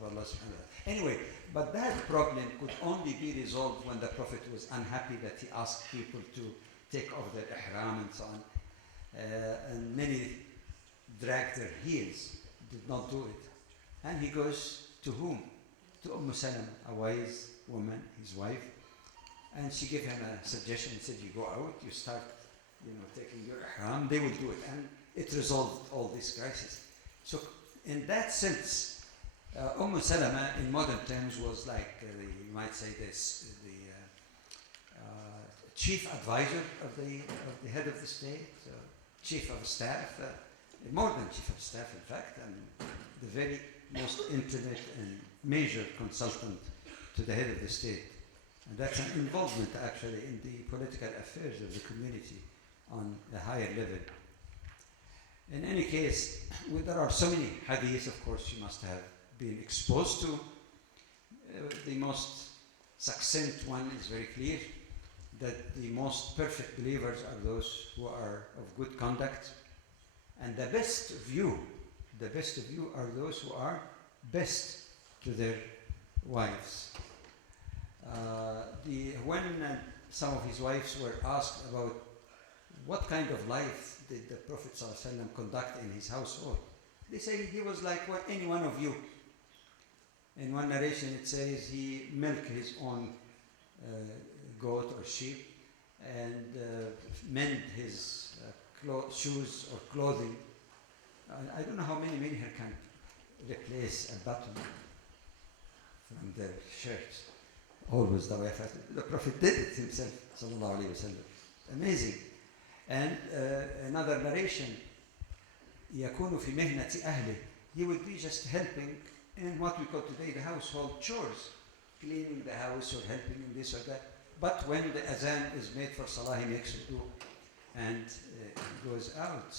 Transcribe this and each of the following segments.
of Allah subhanahu wa ta'ala. Anyway, but that problem could only be resolved when the Prophet was unhappy that he asked people to take off their ihram and so on. And many dragged their heels, did not do it. And he goes to whom? To Salama, a wise woman, his wife. And she gave him a suggestion and said, you go out, you start taking your ihram, they will do it. And it resolved all this crisis. So in that sense, Salama in modern terms was like, you might say this, the chief advisor of the head of the state, chief of staff, more than chief of staff in fact, and the very most intimate and major consultant to the head of the state. And that's an involvement actually in the political affairs of the community on a higher level. In any case, there are so many hadiths, of course, you must have been exposed to. The most succinct one is very clear, that the most perfect believers are those who are of good conduct, and the best of you are those who are best to their wives. When some of his wives were asked about what kind of life did the Prophet ﷺ conduct in his household, they say he was like any one of you. In one narration it says he milked his own goat or sheep and mend his shoes or clothing. I don't know how many men here can replace a button from their shirts. Always the way the Prophet did it himself, sallallahu alayhi wa sallam. Amazing. And another narration, يكون في مهنة أهله. He would be just helping in what we call today the household chores, cleaning the house or helping in this or that. But when the azan is made for salah, he makes wudu and goes out.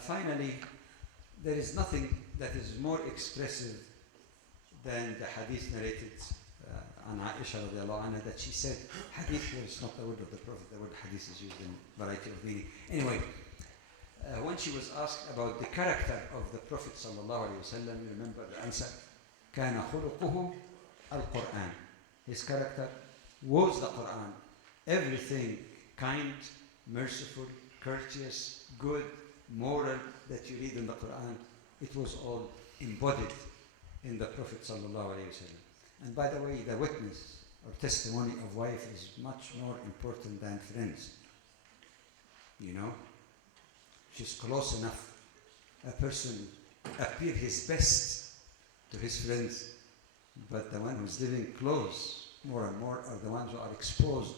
Finally, there is nothing that is more expressive than the hadith narrated on Aisha radiallahu anha, that she said, hadith here is not the word of the Prophet, the word hadith is used in a variety of meaning. Anyway, when she was asked about the character of the Prophet sallallahu alayhi wa sallam, you remember the answer, كَانَ خُلُقُهُ الْقُرْآنِ. His character was the Quran. Everything kind, merciful, courteous, good, moral that you read in the Quran, it was all embodied in the Prophet sallallahu alayhi wa sallam. And by the way, the witness or testimony of wife is much more important than friends. You know? She's close enough. A person appear his best to his friends, but the one who's living close more and more are the ones who are exposed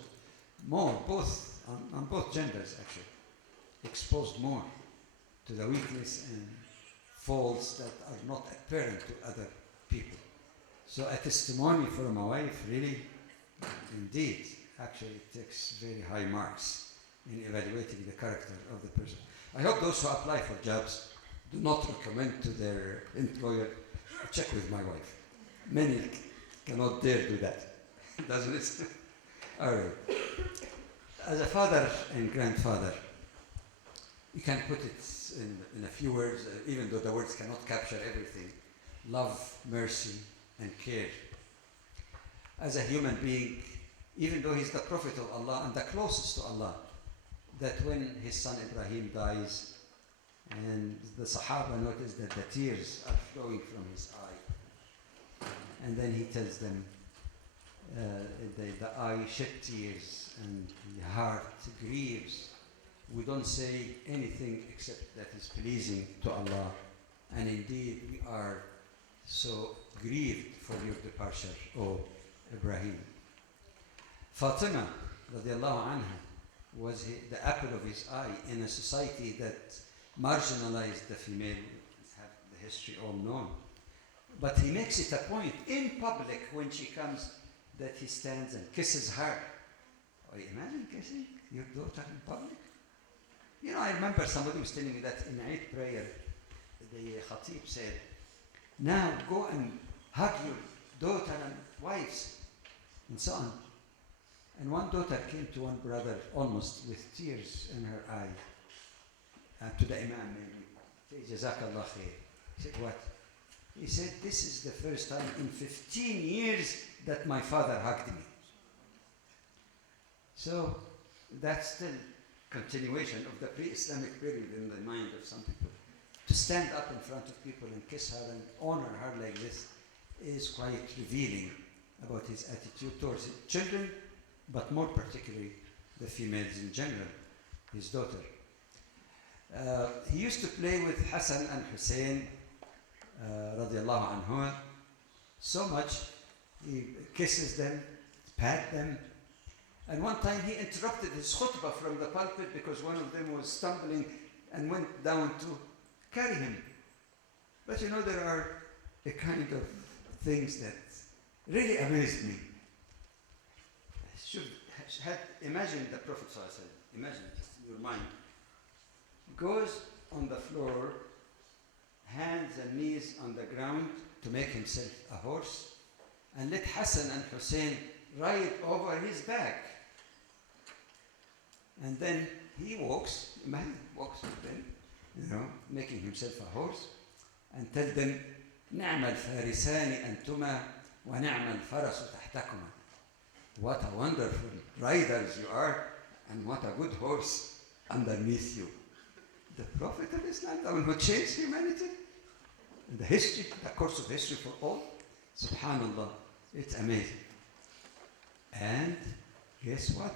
more, both on both genders actually, exposed more to the weakness and faults that are not apparent to other people. So a testimony from a wife really, indeed, actually takes very high marks in evaluating the character of the person. I hope those who apply for jobs do not recommend to their employer, check with my wife. Many cannot dare do that, doesn't it? All right. As a father and grandfather, you can put it in a few words, even though the words cannot capture everything. Love, mercy, and care. As a human being, even though he's the Prophet of Allah and the closest to Allah, that when his son Ibrahim dies and the Sahaba notice that the tears are flowing from his eye, and then he tells them, the eye shed tears and the heart grieves. We don't say anything except that is pleasing to Allah, and indeed we are so grieved for your departure, O Ibrahim. Fatima radiallahu anha was the apple of his eye in a society that marginalized the female. Have the history all known. But he makes it a point in public when she comes that he stands and kisses her. Oh, imagine kissing your daughter in public. You know, I remember somebody was telling me that in Eid prayer, the Khatib said, now go and hug your daughter and wives, and so on. And one daughter came to one brother almost with tears in her eye, to the Imam, maybe. Jazakallah khair. He said, what? He said, this is the first time in 15 years that my father hugged me. So that's still continuation of the pre-Islamic period in the mind of some people. To stand up in front of people and kiss her and honor her like this is quite revealing about his attitude towards his children, but more particularly the females in general, his daughter. He used to play with Hassan and Hussein, radiallahu anhu, so much. He kisses them, pat them. And one time he interrupted his khutbah from the pulpit because one of them was stumbling and went down to carry him. But you know, there are a kind of things that really amazed me. Imagine the Prophet ﷺ, imagine your mind, goes on the floor, hands and knees on the ground to make himself a horse, and let Hassan and Hussein ride over his back. And then he walks with them, you know, making himself a horse, and tell them, نعم الفارسان أنتما ونعم الفرس تحتكما. What a wonderful riders you are, and what a good horse underneath you. The Prophet of Islam, the one who changed humanity, the history, the course of history for all. Subhanallah, it's amazing. And guess what?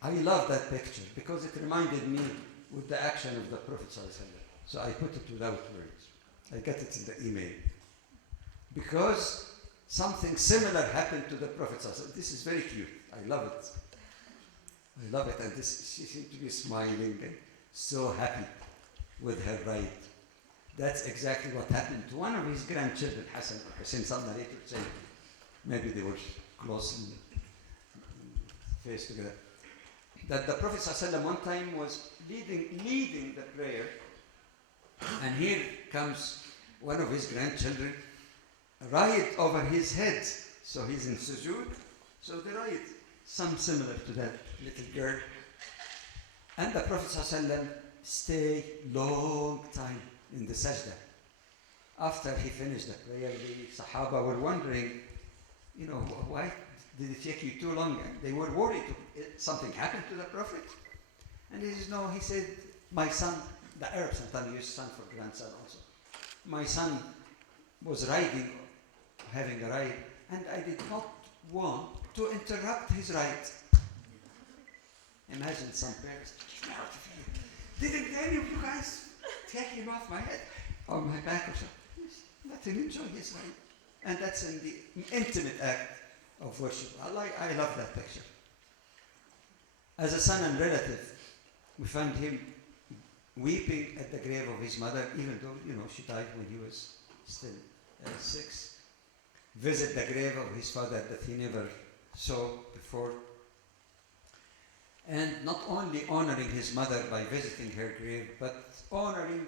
I love that picture because it reminded me with the action of the Prophet ﷺ. So I put it without words. I got it in the email. Because something similar happened to the Prophet ﷺ. This is very cute. I love it. I love it. And she seemed to be smiling and so happy with her ride. That's exactly what happened to one of his grandchildren, Hassan or Hussein. Some narrators say maybe they were close in face together. That the Prophet ﷺ one time was leading the prayer, and here comes one of his grandchildren right over his head. So he's in sujood, so they ride some similar to that little girl. And the Prophet ﷺ stayed long time in the sajda. After he finished the prayer, the Sahaba were wondering, you know, why did it take you too long? And they were worried something happened to the Prophet. And he says, no, he said, my son, the Arabs sometimes use son for grandson also. My son was riding, having a ride, and I did not want to interrupt his ride. Imagine some parents, didn't any of you guys take him off my head or my back or something? Let him enjoy his ride. And that's in the intimate act of worship. I love that picture. As a son and relative, we find him weeping at the grave of his mother, even though, you know, she died when he was still 6. Visit the grave of his father that he never saw before. And not only honoring his mother by visiting her grave, but honoring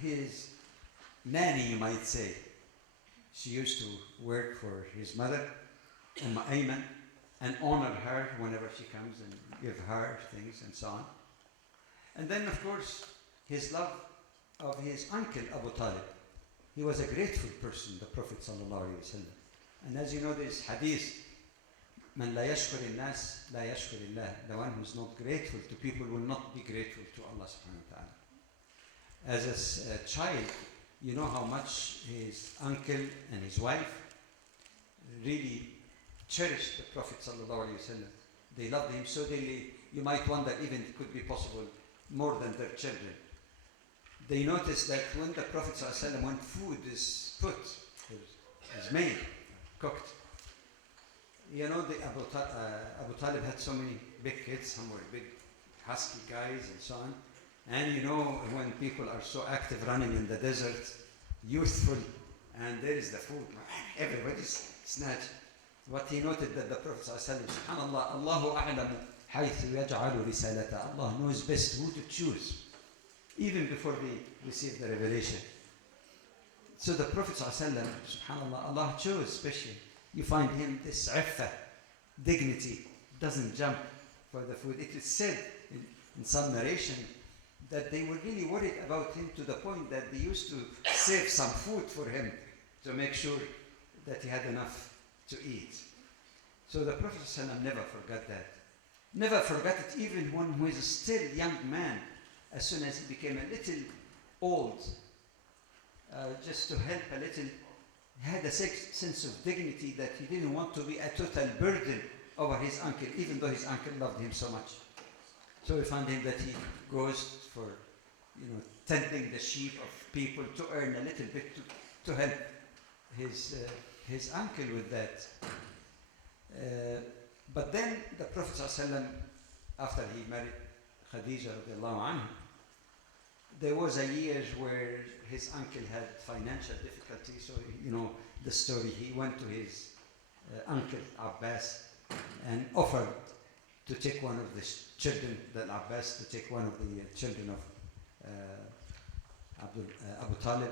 his nanny, you might say. She used to work for his mother, Ayman, and honor her whenever she comes and give her things and so on. And then, of course, his love of his uncle Abu Talib. He was a grateful person, the Prophet ﷺ. And as you know, this hadith, Man la yashkur nas la yashkur illah. The one who's not grateful to people will not be grateful to Allah subhanahu wa ta'ala. As a child, you know how much his uncle and his wife really cherished the Prophet ﷺ. They loved him so dearly, you might wonder even it could be possible more than their children. They noticed that when the Prophet ﷺ, when food is put, is made, cooked, you know, Abu Talib had so many big kids, some were big husky guys and so on. And you know, when people are so active running in the desert, youthful, and there is the food, everybody's snatched. What he noted that the Prophet ﷺ, subhanallah, Allahu a'lamu haythu yaj'alu risalata. Allah knows best who to choose, even before they receive the revelation. So the Prophet ﷺ, subhanallah, Allah chose especially. You find him this iffah, dignity, doesn't jump for the food. It is said in some narration that they were really worried about him to the point that they used to save some food for him to make sure that he had enough to eat. So the Prophet ﷺ never forgot that. Never forgot it even when he was still a young man. As soon as he became a little old, just to help a little, he had a sense of dignity that he didn't want to be a total burden over his uncle, even though his uncle loved him so much. So we find him that he goes for, tending the sheep of people to earn a little bit to help his uncle with that. But then the Prophet ﷺ, after he married Khadija radiallahu anha, there was a year where his uncle had financial difficulty. So the story. He went to his uncle Abbas and offered to take one of the children, Abbas, to take one of the children of Abu Talib.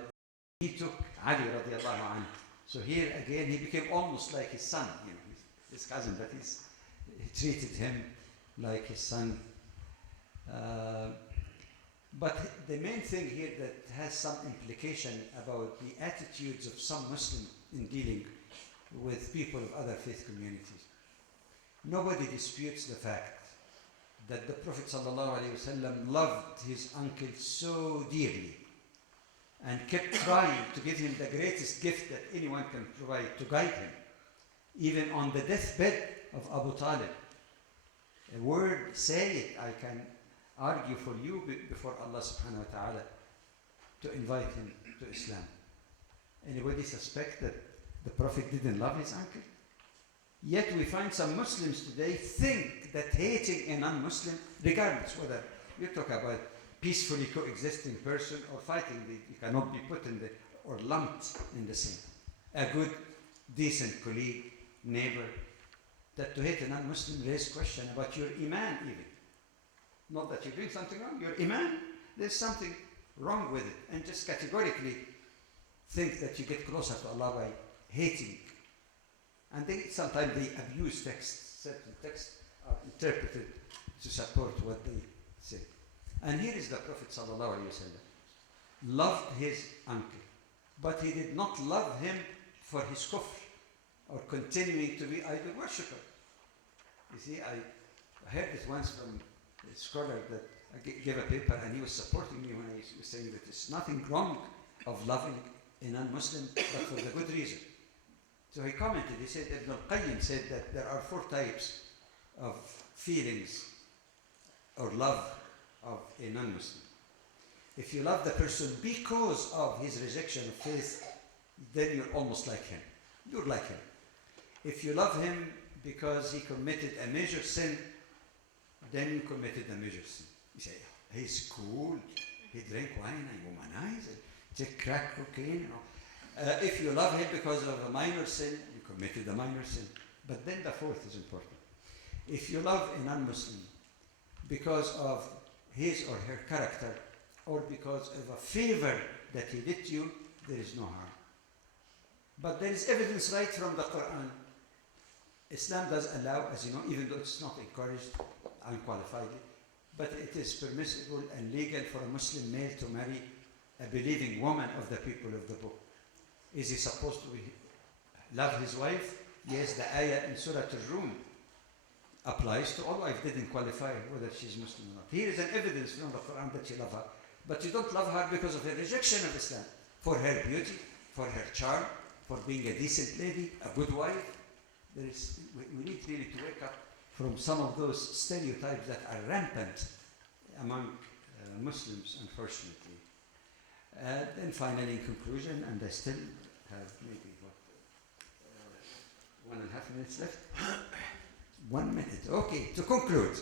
He took Ali radiallahu anhu. So here again, he became almost like his son, his cousin, but he treated him like his son. But the main thing here that has some implication about the attitudes of some Muslims in dealing with people of other faith communities. Nobody disputes the fact that the Prophet ﷺ loved his uncle so dearly and kept trying to give him the greatest gift that anyone can provide, to guide him, even on the deathbed of Abu Talib. A word, say it, I can argue for you before Allah subhanahu wa ta'ala to invite him to Islam. Anybody suspect that the Prophet didn't love his uncle? Yet we find some Muslims today think that hating a non-Muslim, regardless whether you talk about peacefully coexisting person or fighting, you cannot be put in or lumped in the same. A good, decent colleague, neighbor, that to hate a non-Muslim raises question about your iman even. Not that you're doing something wrong, your iman, there's something wrong with it. And just categorically think that you get closer to Allah by hating. And sometimes they abuse texts. Certain texts are interpreted to support what they say. And here is the Prophet ﷺ. Loved his uncle, but he did not love him for his kufr or continuing to be idol worshipper. You see, I heard this once from a scholar that I gave a paper, and he was supporting me when I was saying that there's nothing wrong of loving a non-Muslim, but for the good reason. So he commented, he said, Ibn al-Qayyim said that there are 4 types of feelings or love of a non-Muslim. If you love the person because of his rejection of faith, then you're almost like him. You're like him. If you love him because he committed a major sin, then you committed a major sin. You say, he's cool, he drank wine and womanize, and take crack cocaine. If you love him because of a minor sin, you committed a minor sin. But then the 4th is important. If you love a non-Muslim because of his or her character, or because of a favor that he did to you, there is no harm. But there is evidence right from the Quran. Islam does allow, as you know, even though it's not encouraged unqualifiedly, but it is permissible and legal for a Muslim male to marry a believing woman of the people of the book. Is he supposed to love his wife? Yes, the ayah in Surah Al-Rum applies to all wives. Didn't qualify whether she's Muslim or not. Here is an evidence from the Quran that you love her, but you don't love her because of her rejection of Islam, for her beauty, for her charm, for being a decent lady, a good wife. We need really to wake up from some of those stereotypes that are rampant among Muslims, unfortunately. Then finally, in conclusion, and I still have maybe 1.5 minutes left. 1 minute. Okay, to conclude.